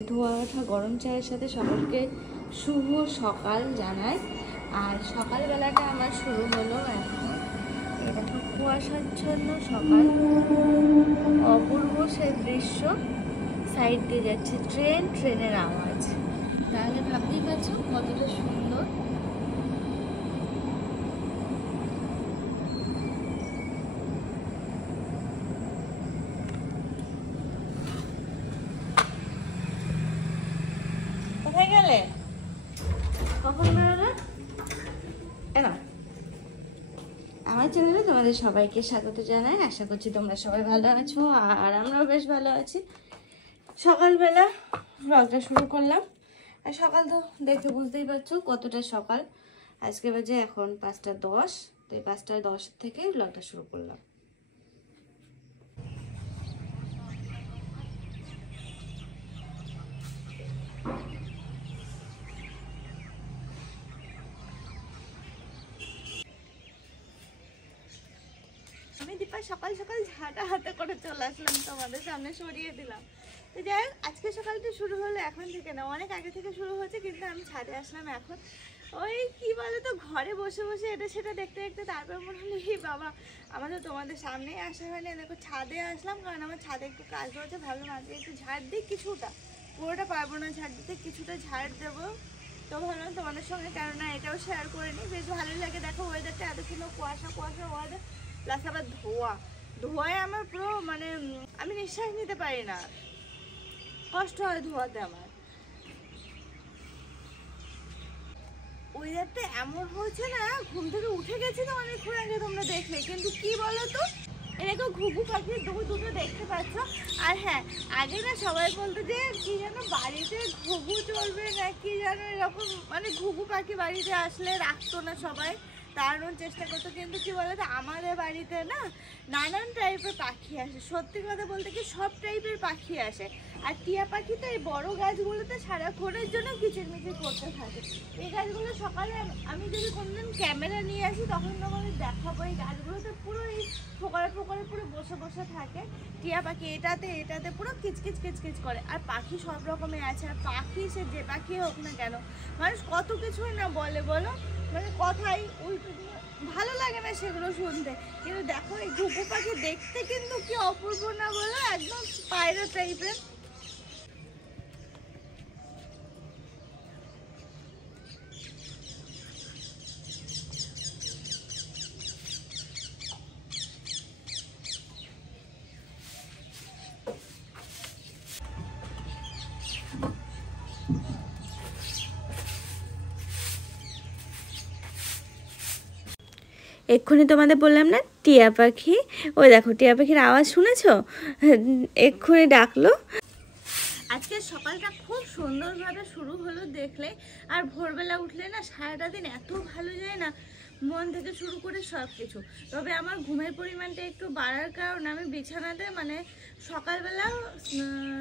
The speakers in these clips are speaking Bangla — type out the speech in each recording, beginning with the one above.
ধোয়া ওঠা গরম চায়ের সাথে সকলকে শুভ সকাল জানাই। আর সকালবেলাটা আমার শুরু হলো এখন। এটা খুব কুয়াশাচ্ছন্ন সকাল, অপূর্ব সেই দৃশ্য। সাইড দিয়ে যাচ্ছে ট্রেনের আওয়াজ, তাহলে ভাবতেই পারছো কতটা সুন্দর। কোথায় গেলে, কখন বেরোলে? আমার চ্যানেলে তোমাদের সবাইকে স্বাগত জানাই। আশা করছি তোমরা সবাই ভালো আছো, আর আমরাও বেশ ভালো আছি। সকালবেলা ব্লগটা শুরু করলাম, আর সকাল তো দেখে বুঝতেই পারছো কতটা সকাল। আজকে বাজে এখন 5:10, তো এই 5:10 থেকে ব্লগটা শুরু করলাম। আমি দীপা সকাল সকাল ঝাঁটা হাতে করে চলে আসলাম, তোমাদের সামনে সরিয়ে দিলাম। তো যাই হোক, আজকে সকালটা শুরু হলো এখন থেকে না, অনেক আগে থেকে শুরু হয়েছে, কিন্তু আমি ছাদে আসলাম এখন। ওই কি বলে তো, ঘরে বসে বসে এটা সেটা দেখতে দেখতে তারপর মনে হলো এই বাবা আমার তো তোমাদের সামনেই আসা হয়নি। দেখো ছাদে আসলাম, কারণ আমার ছাদে একটু কাজ রয়েছে, ভাবলাম আজকে একটু ঝাড় দিই, কিছুটা, পুরোটা পারবো না ঝাড় দিতে, কিছুটা ঝাড় দেবো। তো ভাবলাম তোমাদের সঙ্গে, কেননা এটাও শেয়ার করে নিই, বেশ ভালোই লাগে। দেখো ওয়েদারটা এত সুন্দর, কুয়াশা কুয়াশা ওয়েদার, প্লাস আবার ধোঁয়ায় আমার পুরো মানে আমি নিঃশ্বাস নিতে পারি না, কষ্ট হয় ধোঁয়াতে আমার। ওয়েদারটা এমন হয়েছে না, ঘুম থেকে উঠে গেছি না অনেকক্ষণ আগে, তোমরা দেখলে, কিন্তু কি বলো তো, এরকম ঘুঘু পাখির দুটো দেখতে পাচ্ছ। আর হ্যাঁ, আগে না সবাই বলতো যে কি যেন বাড়িতে ঘুঘু চলবে না কি যেন, এরকম মানে ঘুঘু পাখি বাড়িতে আসলে রাখতো না সবাই, তাড়ানোর চেষ্টা করতো। কিন্তু কি বলতো, আমাদের বাড়িতে না নানান টাইপের পাখি আসে, সত্যি কথা বলতে কি সব টাইপের পাখি আসে। আর টিয়া পাখি তো এই বড় গাছগুলোতে সারাক্ষণের জন্য কিচিরমিচির করতে থাকে। এই গাছগুলো সকালে আমি যদি কোনোদিন ক্যামেরা নিয়ে আসি তখন তোমাদের দেখাবো, এই গাছগুলোতে পুরো এই ফোকরে ফোকরে পুরো বসে বসে থাকে টিয়া পাখি, এটাতে পুরো কিচকিচ কিচকিচ করে। আর পাখি সব রকমের আছে, আর পাখি সে যে পাখি হোক না কেন, মানুষ কত কিছুই না বলে বলো, মানে কথাই উল্টো দিয়ে ভালো লাগে না সেগুলো শুনতে। কিন্তু দেখো এই ঘুঘু পাখি দেখতে কিন্তু কি অপূর্ব না বলো, একদম পায়রা টাইপের। এক্ষুনি তোমাদের বললাম না টিয়া পাখি, ওই দেখো টিয়া পাখির আওয়াজ শুনেছো, এক্ষুনি ডাকলো। আজকে সকালটা খুব সুন্দরভাবে শুরু হলো দেখলে। আর ভোরবেলা উঠলে না সারাটা দিন এত ভালো যায় না, মন থেকে শুরু করে সব কিছু। তবে আমার ঘুমের পরিমাণটা একটু বাড়ার কারণে আমি বিছানাতে মানে সকালবেলা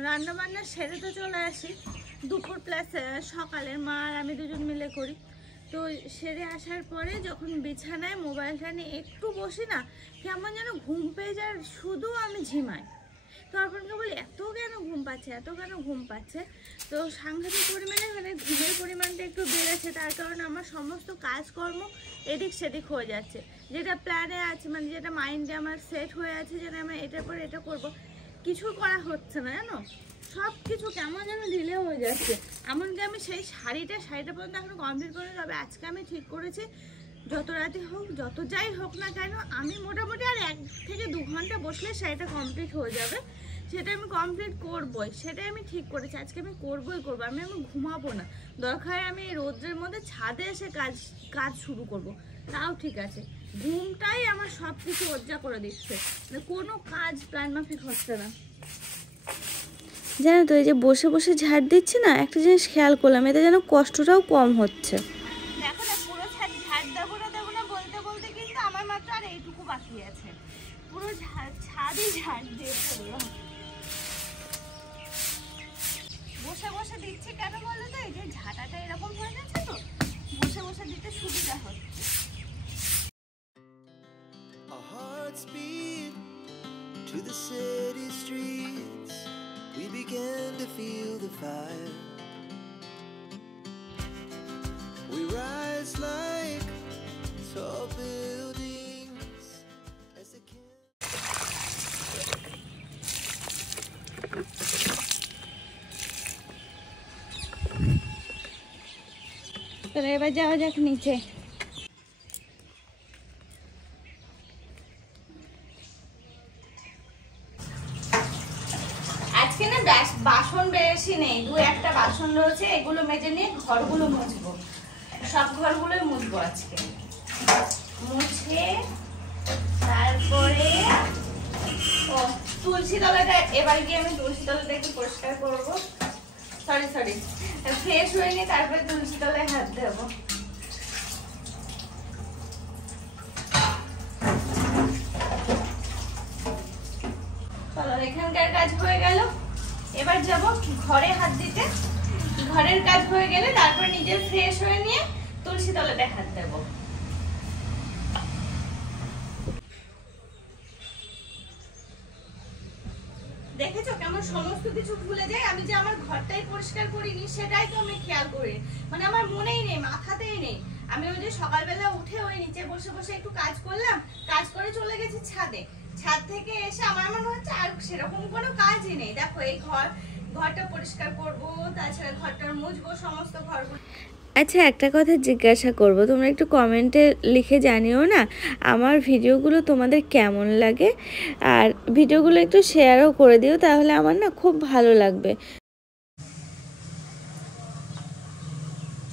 রান্নাবান্না সেরে তো চলে আসি, দুপুর প্লাস সকালের মা আর আমি দুজন মিলে করি। তো সেরে আসার পরে যখন বিছানায় মোবাইলটা নিয়ে একটু বসি না, কেমন যেন ঘুম পেয়ে যায়, শুধু আমি ঝিমাই। তো অর্পণকে বলি এত কেন ঘুম পাচ্ছে, এত কেন ঘুম পাচ্ছে। তো সাংঘাতিক পরিমাণে মানে ঘুমের পরিমাণটা একটু বেড়েছে, তার কারণে আমার সমস্ত কাজকর্ম এদিক সেদিক হয়ে যাচ্ছে। যেটা প্ল্যানে আছে, মানে যেটা মাইন্ডে আমার সেট হয়ে আছে যে আমি এটার পর এটা করব, কিছু করা হচ্ছে না জানো, সব কিছু কেমন যেন ঢিলে হয়ে যাচ্ছে। এমনকি আমি সেই শাড়িটা পর্যন্ত এখনো কমপ্লিট করে, তবে আজকে আমি ঠিক করেছি যত রাতে হোক যত যাই হোক না কেন, আমি মোটামুটি আর 1 থেকে 2 ঘন্টা বসলে শাড়িটা কমপ্লিট হয়ে যাবে, সেটা আমি কমপ্লিট করবই, সেটাই আমি ঠিক করেছি। আজকে আমি করবই করবো, আমি ঘুমাবো না, দরকার আমি এই রোদ্রের মধ্যে ছাদে এসে কাজ শুরু করব, তাও ঠিক আছে। ঘুমটাই আমার সব কিছু ওজ্জা করে দিচ্ছে, মানে কোনো কাজ প্ল্যান মাফিক হচ্ছে না। জানো তো, এই যে বসে বসে ঝাড় দিচ্ছি না, একটা জিনিস খেয়াল করলাম, এতে যেন কষ্টটাও কম হচ্ছে। দেখো না, পুরো ছাদ ঝাড় দেবো না বলতে বলতে কিন্তু আমার মাত্র আর এইটুকু বাকি আছে, পুরো ছাদই ঝাড় দিয়ে ফেললাম। বসে বসে দিচ্ছি কেন বলো তো, এই যে ঝাঁটাটা এরকম হয়ে গেছে, তো বসে বসে দিতে সুবিধা হচ্ছে। To the city streets, we began to feel the fire. We rise like tall buildings as the চলো এবার যাওয়া যাক নিচে। আজকে না বাসন বেশি নেই, দু একটা বাসন রয়েছে, এগুলো মেজে নিয়ে ঘরগুলো মুছবো, সব ঘরগুলোই মুছবো আজকে। মুছে তারপরে ও তুলসী তলাটা এবার গিয়ে আমি তুলসী তলাটা একটু পরিষ্কার করবো। সরি ফ্রেশ হয়ে নিয়ে তারপরে তুলসী তলায় হাত দেবো। চলো এখানকার কাজ হয়ে গেল, এবার যাব ঘরে হাত দিতে। ঘরের কাজ হয়ে গেলে তারপরে নিজে ফ্রেশ হয়ে নিয়ে তুলসী তলাতে হাত দেবো। দেখেছো কেমন সমস্ত কিছু ভুলে যাই, আমি যে আমার ঘরটাই পরিষ্কার করিনি সেটাই তো আমি খেয়াল করি, মানে আমার মনেই নেই, মাথাতেই নেই। আমি ওই যে সকালবেলা উঠে ওই নিচে বসে বসে একটু কাজ করলাম, কাজ করে চলে গেছি ছাদে। ছাদ থেকে এসে আমার মনে হচ্ছে আর সেরকম কোনো কাজই নেই। দেখো এই ঘরটা পরিষ্কার করব, তাছাড়া ঘরটা মুছবো, সমস্ত ঘরগুলো। আচ্ছা একটা কথা জিজ্ঞাসা করব, তোমরা একটু কমেন্টে লিখে জানিও না আমার ভিডিওগুলো তোমাদের কেমন লাগে, আর ভিডিওগুলো একটু শেয়ারও করে দিও, তাহলে আমার না খুব ভালো লাগবে।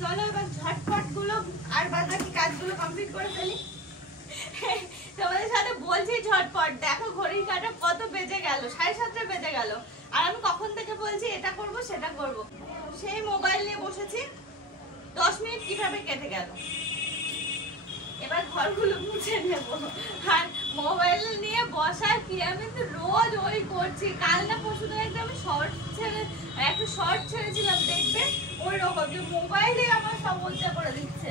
চলো এবার ঝটপট গুলো আর বাকি কাজগুলো কমপ্লিট করে ফেলি। তোমাদের সাথে বলছি ঝটপট, দেখো ঘড়ির কাঁটা কত বেজে গেল, 7:30 বেজে গেল, আর আমি কখন থেকে বলছি এটা করব সেটা করব, সেই মোবাইল নিয়ে বসেছি। 10 মিনিট কিভাবে কেটে গেল। এবার ঘরগুলো মুছে নেব, আর মোবাইল নিয়ে বসার কি আমি তো রোজ ওই করছি। কাল না পরশু দিন একটা শর্ট ছেড়েছিলাম, দেখবে ওই রকম যে মোবাইলে আমার সব উল্টা করে দিচ্ছে।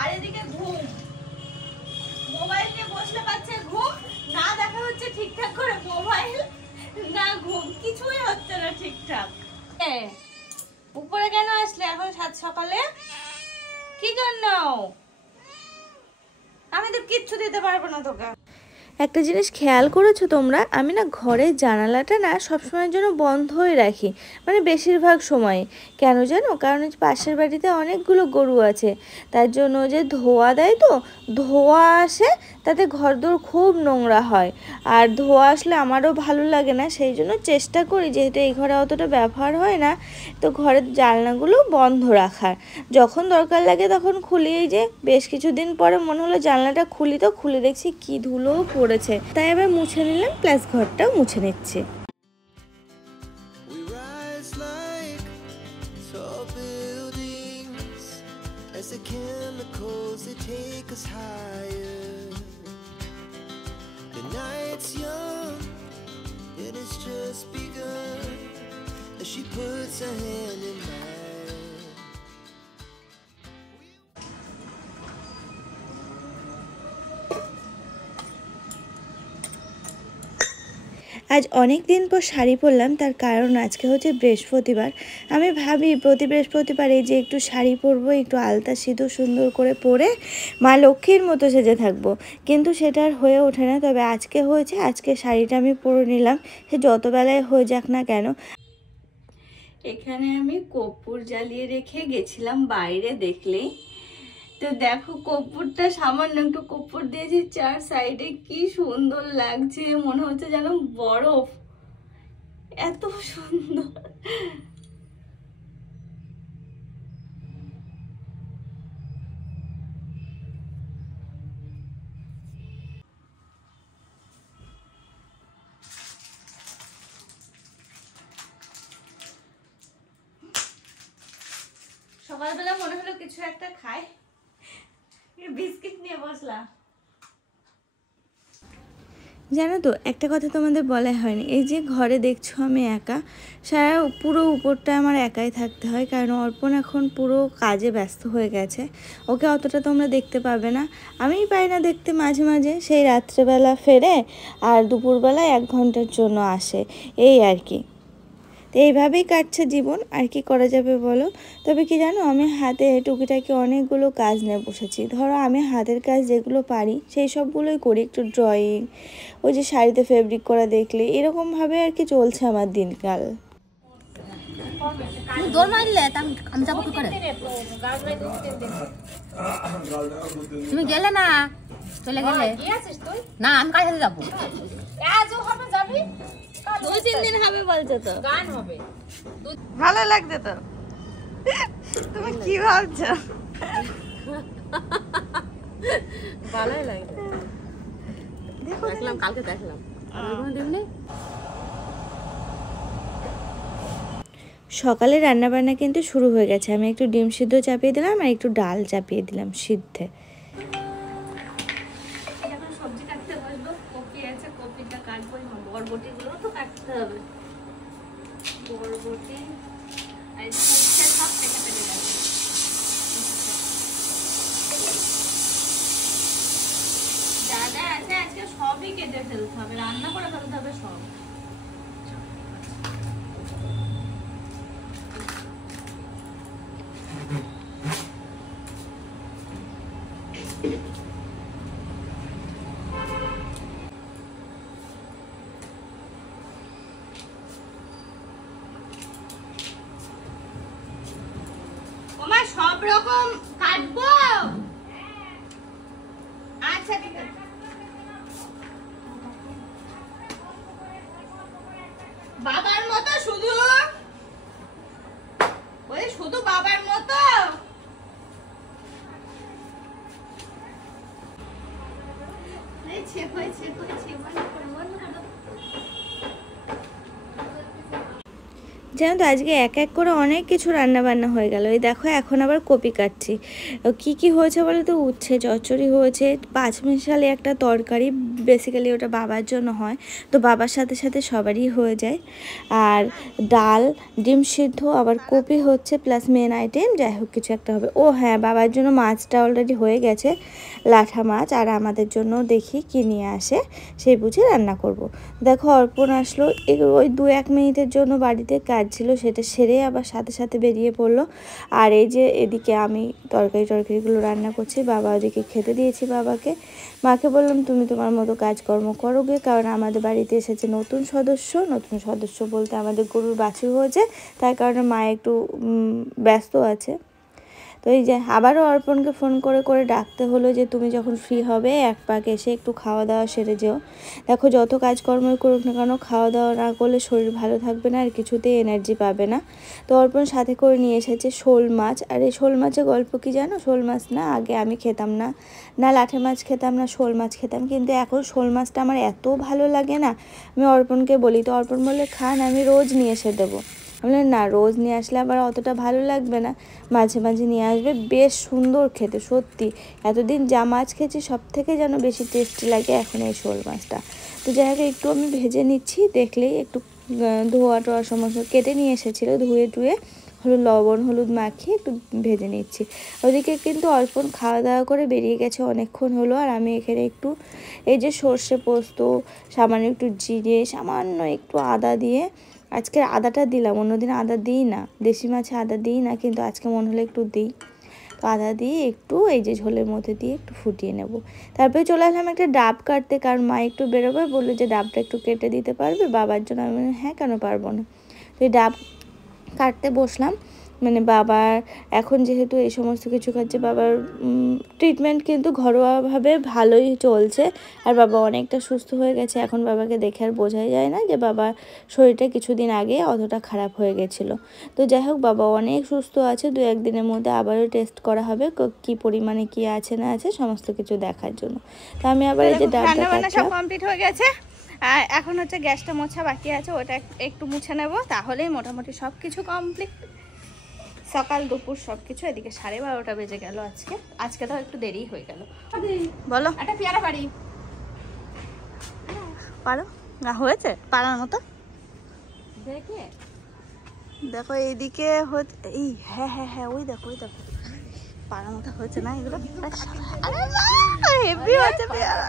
আর এদিকে ঘুম, মোবাইল নিয়ে বসলে পাচ্ছে ঘুম, না দেখা হচ্ছে ঠিকঠাক করে মোবাইল, না ঘুম, কিছুই হচ্ছে না ঠিকঠাক। উপরে কেন আসলে এখন সকালে? কি জন্য? আমি তো কিচ্ছু দিতে পারবো না তোকে। একটা জিনিস খেয়াল করেছো তোমরা, আমি না ঘরের জানালাটা না সবসময়ের জন্য বন্ধই রাখি, মানে বেশিরভাগ সময়। কেন জানো? কারণ পাশের বাড়িতে অনেকগুলো গরু আছে, তার জন্য যে ধোয়া দেয়, তো ধোয়া আসে, তাতে ঘরদোর খুব নোংরা হয়, আর ধোয়া আসলে আমারও ভালো লাগে না। সেই জন্য চেষ্টা করি, যেহেতু এই ঘরে অতটা ব্যবহার হয় না, তো ঘরের জানলাগুলো বন্ধ রাখার। যখন দরকার লাগে তখন খুলি। এই যে বেশ কিছুদিন পরে মনে হলো জানলাটা খুলি, তো খুলে দেখছি কি ধুলো পড়েছে, তাই এবার মুছে নিলাম, প্লাস ঘরটাও মুছে নিচ্ছি। She puts her hand in mine. আজ অনেক দিন পর শাড়ি পরলাম, তার কারণ আজকে হচ্ছে বৃহস্পতিবার। আমি ভাবি প্রতি বৃহস্পতিবার এই যে একটু শাড়ি পরবো, একটু আলতা সিঁদুর সুন্দর করে পরে মা লক্ষ্মীর মতো সেজে থাকবো, কিন্তু সেটা আর হয়ে ওঠে না। তবে আজকে হয়েছে, আজকে শাড়িটা আমি পরে নিলাম, সে যত বেলায় হয়ে যাক না কেন। এখানে আমি কর্পূর জ্বালিয়ে রেখে গেছিলাম বাইরে, দেখলেই তো দেখো কর্পূরটা সামান্য একটু কর্পূর দিয়েছি চার সাইডে, কি সুন্দর লাগছে, মনে হচ্ছে যেন বরফ, এত সুন্দর। সকালবেলা মনে হলো কিছু একটা খাই, বিস্কিট নিয়ে বসলাম। জানো তো একটা কথা তোমাদের বলা হয়নি, এই যে ঘরে দেখছো আমি একা, সারা পুরো উপরটা আমার একাই থাকতে হয়, কারণ অর্পণ এখন পুরো কাজে ব্যস্ত হয়ে গেছে, ওকে অতটা তোমরা দেখতে পাবে না। আমিই পাই না দেখতে মাঝে মাঝে, সেই রাত্রেবেলা ফেরে আর দুপুরবেলায় 1 ঘন্টার জন্য আসে, এই আর কি। তো এইভাবেই কাটছে জীবন, আর কি করা যাবে বলো। তবে কি জানো, আমি হাতে টুকিটাকি অনেকগুলো কাজ নিয়ে বসেছি। ধরো আমি হাতের কাজ যেগুলো পারি সেই সবগুলোই করি, একটু ড্রয়িং, ওই যে শাড়িতে ফেব্রিক করা দেখলে, এরকমভাবে আর কি চলছে আমার দিনকাল। দৌড় মারলে আমি যাবো কি করে? তুমি গেলে না, চলে গেলে না, আমি কার সাথে যাবো? 2-3 দিন হবে বলছো তো, গান হবে, ভালো লাগছে তো। তুমি কি ভাবছো? ভালোই লাগছে, দেখলাম কালকে, দেখলাম সকালে রান্নাবান্না কিন্তু শুরু হয়ে গেছে। আমি একটু ডিম সিদ্ধ চাপিয়ে দিলাম আর একটু ডাল চাপিয়ে দিলাম সিদ্ধে। এখন সবজি কাটতে বসবো, কপি আছে, কপিটা কাটবো, বরবটিগুলো তো কাটতে হবে, বরবটি আর সব কেটে ফেলে যাবে। যা যা আছে আজকে সবই কেটে ফেলতে হবে, রান্না করে ফেলতে হবে সব। তোমার সব রকম কাটবো, আচ্ছা ঠিক আছে। বাবার মতো শুধু, ওই শুধু বাবার মতো। জানো তো আজকে এক এক করে অনেক কিছু রান্না বান্না হয়ে গেল। এই দেখো এখন আবার কপি কাটছি। কি কি হয়েছে বলে তো, উচ্ছে চচ্চড়ি হয়েছে, 5 মিশালি একটা তরকারি, বেসিক্যালি ওটা বাবার জন্য হয়, তো বাবার সাথে সাথে সবারই হয়ে যায়। আর ডাল, ডিম সিদ্ধ, আবার কপি হচ্ছে, প্লাস মেন আইটেম যাই হোক কিছু একটা হবে। ও হ্যাঁ, বাবার জন্য মাছটা অলরেডি হয়ে গেছে, লাঠা মাছ, আর আমাদের জন্য দেখি কি নিয়ে আসে সেই বুঝে রান্না করব। দেখো অর্পণ আসলো, ওই 2-1 মিনিটের জন্য বাড়িতে কাজ ছিল, সেটা সেরে আবার সাথে সাথে বেরিয়ে পড়লো। আর এই যে এদিকে আমি তরকারিগুলো রান্না করছি, বাবা ওদিকে খেতে দিয়েছি বাবাকে। মাকে বললাম তুমি তোমার মতো কাজকর্ম করো গে, কারণ আমাদের বাড়িতে এসেছে নতুন সদস্য বলতে আমাদের গরুর বাছুর হয়েছে, তার কারণে মা একটু ব্যস্ত আছে। তো এই যে আবারও অর্পণকে ফোন করে করে ডাকতে হলো যে তুমি যখন ফ্রি হবে এক পাক এসে একটু খাওয়া দাওয়া সেরে যেও। দেখো যত কাজকর্মই করুক না কেন, খাওয়া দাওয়া না করলে শরীর ভালো থাকবে না, আর কিছুতেই এনার্জি পাবে না। তো অর্পণ সাথে করে নিয়ে এসেছে শোল মাছ। আর এই শোল মাছের গল্প কি জানো, শোল মাছ না আগে আমি খেতাম না, না লাঠে মাছ খেতাম, না শোল মাছ খেতাম, কিন্তু এখন শোল মাছটা আমার এত ভালো লাগে না, আমি অর্পণকে বলি, তো অর্পণ বললে খান, আমি রোজ নিয়ে এসে দেবো। বললে না, রোজ নিয়ে আসলে আবার অতটা ভালো লাগবে না, মাঝে মাঝে নিয়ে আসবে, বেশ সুন্দর খেতে, সত্যি এতদিন যা মাছ খেয়েছি সব থেকে যেন বেশি টেস্টি লাগে এখন এই শোল মাছটা। তো যাই হোক একটু আমি ভেজে নিচ্ছি, দেখলেই একটু ধোয়া টোয়া সমস্ত কেটে নিয়ে এসেছিলো, ধুয়ে টুয়ে লবণ হলুদ মাখিয়ে একটু ভেজে নিচ্ছি। ওদিকে কিন্তু অর্পণ খাওয়া দাওয়া করে বেরিয়ে গেছে অনেকক্ষণ হলো, আর আমি এখানে একটু এই যে সর্ষে পোস্ত, সামান্য একটু জিরে, সামান্য একটু আদা দিয়ে, আজকে আদাটা দিলাম, অন্যদিন আদা দিই না, দেশি মাছে আদা দিই না, কিন্তু আজকে মনে হলে একটু দিই। তো আদা দিয়ে একটু এই যে ঝোলের মধ্যে দিয়ে একটু ফুটিয়ে নেব। তারপরে চলে আসলাম একটা ডাব কাটতে, কারণ মা একটু বেরোবে, বললো যে ডাবটা একটু কেটে দিতে পারবে বাবার জন্য। আমি হ্যাঁ কেন পারবো না। তো এই ডাব কাটতে বসলাম, মানে বাবার এখন যেহেতু এই সমস্ত কিছু খাচ্ছে, বাবার ট্রিটমেন্ট কিন্তু ঘরোয়াভাবে ভালোই চলছে, আর বাবা অনেকটা সুস্থ হয়ে গেছে। এখন বাবাকে দেখে আর বোঝাই যায় না যে বাবার শরীরটা কিছুদিন আগে অতটা খারাপ হয়ে গেছিলো। তো যাই হোক বাবা অনেক সুস্থ আছে, 2-1 দিনের মধ্যে আবারও টেস্ট করা হবে কি পরিমাণে কি আছে না আছে সমস্ত কিছু দেখার জন্য। তো আমি আবার এই যে ডাবটা সব কমপ্লিট হয়ে গেছে, আর এখন হচ্ছে গ্যাসটা মোছা বাকি আছে, ওটা একটু মুছে নেব, তাহলেই মোটামুটি সব কিছু কমপ্লিট। সকাল দুপুর সব কিছু, এদিকে 12:30 বেজে গেল আজকে তো একটু দেরি হয়ে গেল। বলো একটা পেয়ারা পারি, পারো না, হয়েছে পারার মতো। দেখো এইদিকে এই হ্যাঁ ওই দেখো পারার মতো হয়েছে না এগুলো, হেভি হয়েছে পেয়ারা।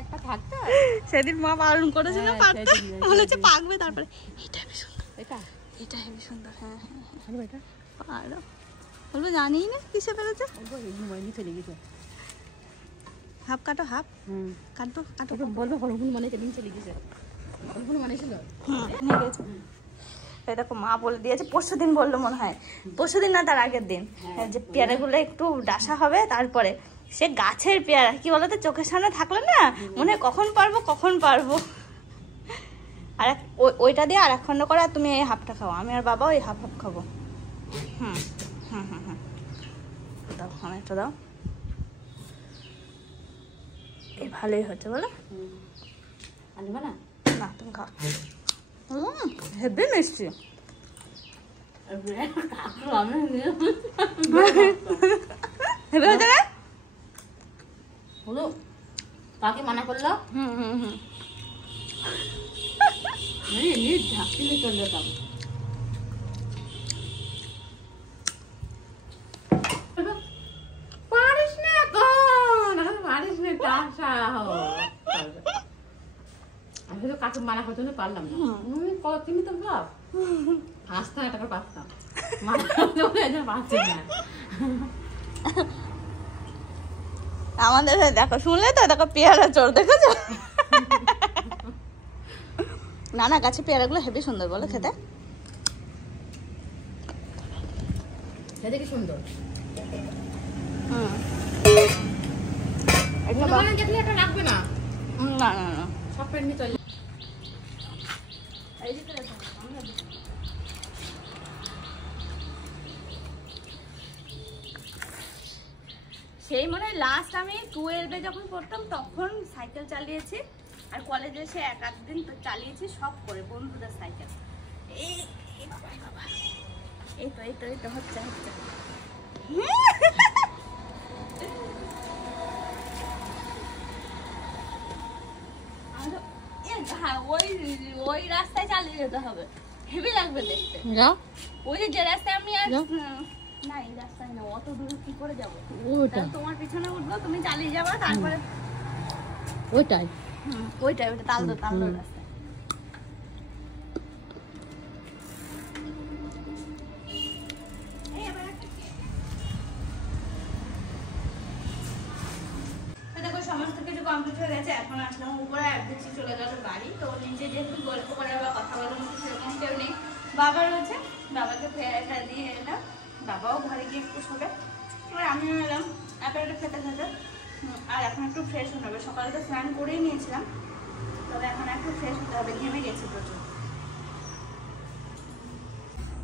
সেদিন মা বারণ করেছে না, বলেছে পাকবে, তারপরে এটা এটা হেবি সুন্দর। হ্যাঁ হ্যাঁ আরে বেটা আরো বলবো জানি না কিসে পেরেছে। চলে গেছে। হাফ কাটো, হাফ কাটবো কাটো। বলবো হলগুলো মানে সেদিন চলে গেছে। হলগুলো মানে ছিল নিয়ে গেছে। এই দেখো মা বলে দিয়েছে, পরশুদিন বললো মনে হয়, পরশুদিন না তার আগের দিন, যে পেয়ারাগুলো একটু ডাসা হবে। তারপরে সে গাছের পেয়ারা কি বলতো, চোখের সামনে থাকলে না মনে হয় কখন পারবো কখন পারবো। আর ওইটা দিয়ে আর এক খণ্ড করে, আর তুমি এই হাফটা খাও, আমি আর বাবা ওই হাফ হাফ খাবো। হুম হুম হুম হুম দাও, অনেকটা দাও। এই ভালোই হচ্ছে বলো। আনবে না না তুমি খাও। হেভি মিষ্টি। হেভি হচ্ছে না? হলো কাকে মানা করলো? হুম হুম হুম ঝাঁকি নিয়ে চলে যেতাম। পারিস না এখন, পারিস না টাসা আমি তো কাকে মানা করতে পারলাম না। তুমি তো ভাব আসতে না টাকা পারতাম, মানা করতে পারছি না। আমাদের দেখো, শুনলে তো, দেখো পেয়ারা চোর দেখেছো? না না, গাছে পেয়ারাগুলো হেবি সুন্দর বলো খেতে। সেটা কি সুন্দর। হুম এটা রাখবে না, না না না সব ফ্রেন্ড নিয়ে চলে। সেই মনে হয় লাস্ট আমি 12-এ যখন পড়তাম তখন সাইকেল চালিয়েছি, আর কলেজে এসে এক আধ দিন তো চালিয়েছি, সব করে বন্ধুদের সাইকেল। এই বাবা বাবা, এই তো এই তো এই তো হচ্ছে হচ্ছে। ওই রাস্তায় চালিয়ে যেতে হবে, হেভি লাগবে দেখতে। ওই যে রাস্তায় আমি আর না, এই রাস্তায় না, অত দূরে কি করে যাবো? তোমার পিছনে উঠবো, তুমি চালিয়ে যাবা, তারপরে ওইটাই ওইটাই ওইটা তালদো তালদো রাস্তায়। দেখো সমস্ত কিছু কমপ্লিট হয়ে গেছে, এখন আসলাম উপরে, আর দেখছি চলে গেল বাড়ি। তো নিচে যেহেতু গল্প করে বা কথা বলার মতো সেরকম কেউ নেই, বাবা রয়েছে, বাবাকে ফেরাটা দিয়ে এলাম, বাবাও ঘরে গিয়ে একটু শোবে, এবার আমিও এলাম একটা খেতে খেতে। আর এখন একটু ফ্রেশ হতে হবে, সকালে তো স্নান করেই নিয়েছিলাম, তবে এখন একটু ফ্রেশ হতে হবে, ঘেমে গেছি প্রচুর।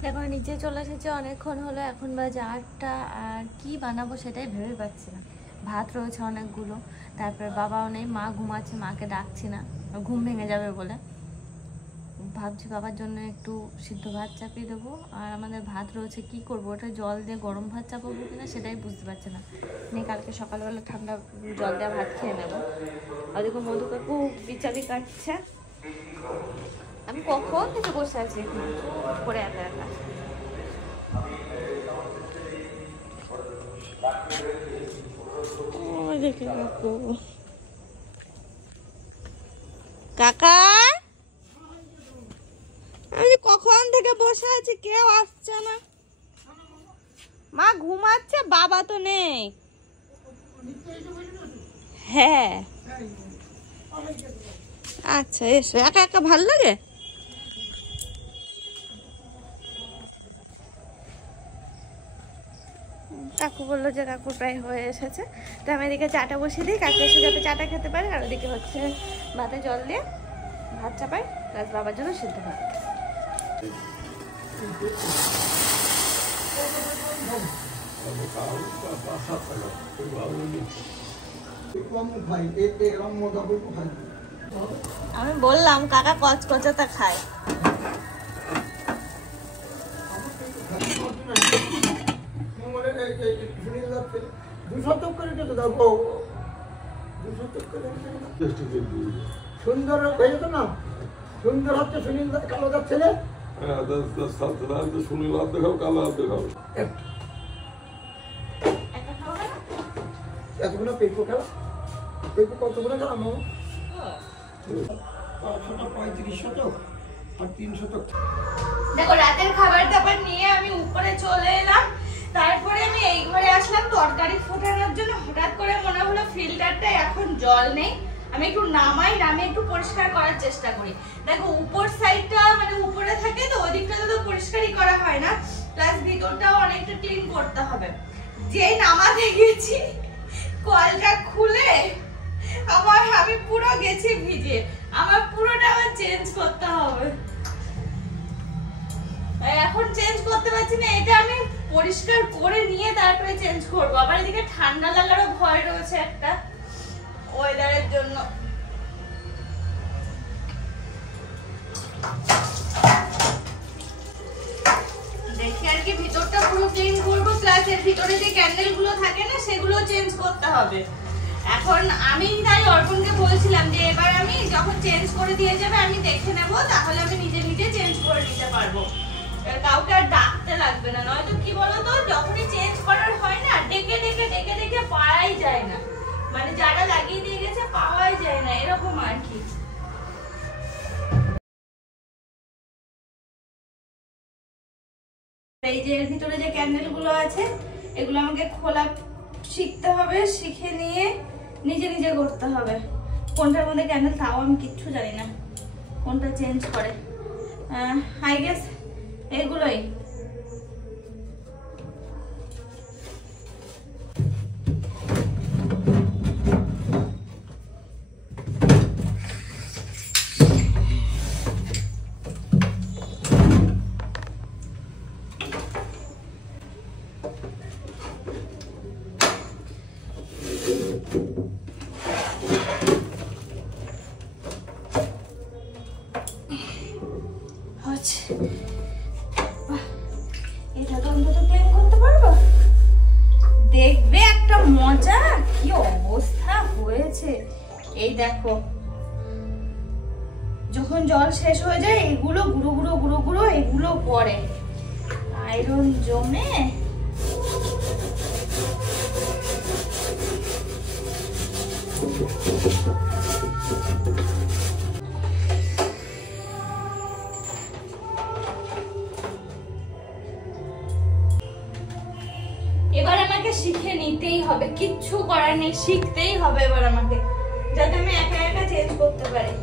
দেখো নিচে চলে এসেছে, অনেকক্ষণ হলো, এখন বাজে 8টা। আর কি বানাবো সেটাই ভেবে পাচ্ছি না। ভাত রয়েছে অনেকগুলো, তারপরে বাবাও নেই, মা ঘুমাচ্ছে, মাকে ডাকছি না, ঘুম ভেঙে যাবে বলে। ভাবছি বাবার জন্য একটু সিদ্ধ ভাত চাপিয়ে দেবো, আর আমাদের ভাত রয়েছে, কি করব, ওটা জল দিয়ে গরম ভাত চাপাবো কিনা সেটাই বুঝতে পারছি না। নিয়ে কালকে সকালবেলা ঠান্ডা জল দেওয়া ভাত খেয়ে নেবো। আর দেখো মধু কাকু বিচারি কাটছে, আমি কখন থেকে বসে আছি এখানে করে একা একা। দেখি কাকু, কাকা আমি কখন থেকে বসে আছি, কেউ আসছে না। মা ঘুমাচ্ছে, বাবা তো নেই। হ্যাঁ আচ্ছা এসো, একা একা ভাল লাগে। কাকু বললো যে কাকু প্রায় হয়ে এসেছে, তো আমি এদিকে চাটা বসিয়ে দিই, কাকু এসে যাতে চাটা খেতে পারে। আর ওদিকে হচ্ছে ভাতে জল দিয়ে ভাত চাপাই, প্লাস বাবার জন্য সিদ্ধ ভাত। আমি বললাম কাকা কচকচাটা খায়। সুন্দর হয়ে যেত না, সুন্দর হচ্ছে সুনীল কালো দার ছেলে। সুনীল হাত দেখাও, কালো হাত দেখাও। এতগুলো পেঁপো খেলা, পেঁপো কতগুলো খেলাম 3500 তো আর 300 তো দেখো রাতের খাবার দাবার নিয়ে আমি উপরে চলে এলাম, তারপরে আমি এই ঘরে আসলাম তরকারি ফোটানোর জন্য। হঠাৎ করে মনে হলো ফিল্টারটা এখন জল নেই, আমি একটু নামে একটু পরিষ্কার করার চেষ্টা করি। দেখো উপর সাইডটা মানে উপরে থাকে তো ওই দিকটা তো পরিষ্কারই করা হয় না, প্লাস ভিতরটাও অনেকটা ক্লিন করতে হবে। যে নামাতে গেছি কলটা খুলে আমি পুরো গেছি ভিজে, আমার পুরোটা আবার চেঞ্জ করতে হবে। এখন চেঞ্জ করতে পারছি না, এটা আমি পরিষ্কার করে নিয়ে তারপরে চেঞ্জ করবো। আবার এদিকে ঠান্ডা লাগারও ভয় রয়েছে একটা ওয়েদারের জন্য। দেখি আর কি ভিতরটা পুরো ক্লিন করবো, প্লাস এর ভিতরে যে ক্যান্ডেল গুলো থাকে না সেগুলো চেঞ্জ করতে হবে। এখন আমি তাই অর্পণকে বলছিলাম যে এবার আমি যখন চেঞ্জ করে দিয়ে যাবে আমি দেখে নেবো, তাহলে আমি নিজে নিজে চেঞ্জ করে নিতে পারবো, কাউকে আর ডাকতে লাগবে না। নয়তো কি বলতো যখনই চেঞ্জ করার হয় না ডেকে ডেকে ডেকে ডেকে পাওয়াই যায় না, মানে যারা লাগিয়ে দিয়ে গেছে পাওয়াই যায় না, এরকম আর কি। এই যে এর ভিতরে যে ক্যান্ডেল গুলো আছে এগুলো আমাকে খোলা শিখতে হবে, শিখে নিয়ে নিজে নিজে করতে হবে। কোনটার মধ্যে ক্যান্ডেল তাও আমি কিচ্ছু জানি না, কোনটা চেঞ্জ করে। আই গেস এগুলোই। এটা তো অন্তত ক্লিন করতে পারবো। দেখবে একটা মজা, কি অবস্থা হয়েছে। এই দেখো যখন জল শেষ হয়ে যায় এগুলো গুঁড়ো গুঁড়ো গুঁড়ো গুঁড়ো এগুলো পড়ে, আয়রন জমে। এবার আমাকে শিখে নিতেই হবে, কিচ্ছু করার নেই, শিখতেই হবে এবার আমাকে, যাতে আমি একা একা চেঞ্জ করতে পারি।